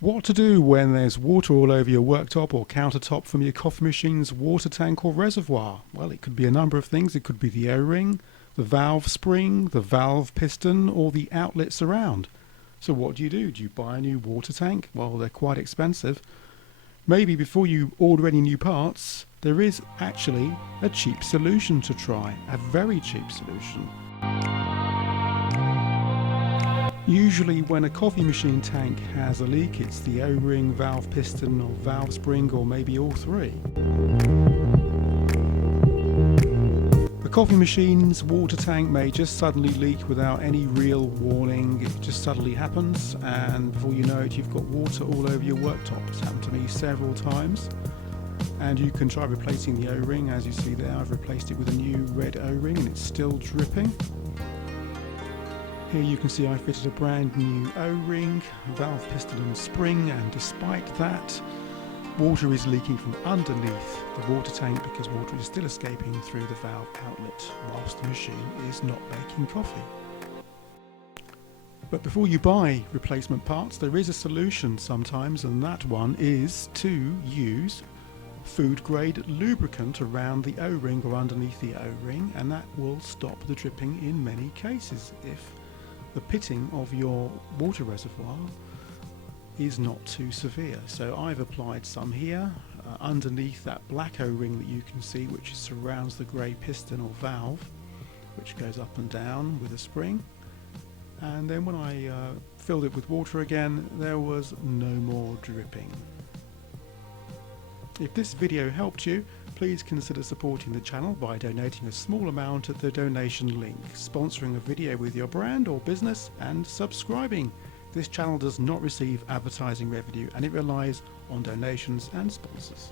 What to do when there's water all over your worktop or countertop from your coffee machine's water tank or reservoir? Well, it could be a number of things. It could be the O-ring, the valve spring, the valve piston, or the outlets around. So what do? Do you buy a new water tank? Well, they're quite expensive. Maybe before you order any new parts, there is actually a cheap solution to try, a very cheap solution. Usually when a coffee machine tank has a leak, it's the O-ring, valve piston or valve spring, or maybe all three. A coffee machine's water tank may just suddenly leak without any real warning. It just suddenly happens, and before you know it, you've got water all over your worktop. It's happened to me several times. And you can try replacing the O-ring. As you see there, I've replaced it with a new red O-ring and it's still dripping. Here you can see I fitted a brand new O-ring, valve piston and spring, and despite that, water is leaking from underneath the water tank because water is still escaping through the valve outlet whilst the machine is not making coffee. But before you buy replacement parts, there is a solution sometimes, and that one is to use food grade lubricant around the O-ring or underneath the O-ring, and that will stop the dripping in many cases if the pitting of your water reservoir is not too severe. So I've applied some here underneath that black O-ring that you can see, which surrounds the grey piston or valve, which goes up and down with a spring. And then when I filled it with water again, there was no more dripping. If this video helped you, please consider supporting the channel by donating a small amount at the donation link, sponsoring a video with your brand or business, and subscribing. This channel does not receive advertising revenue and it relies on donations and sponsors.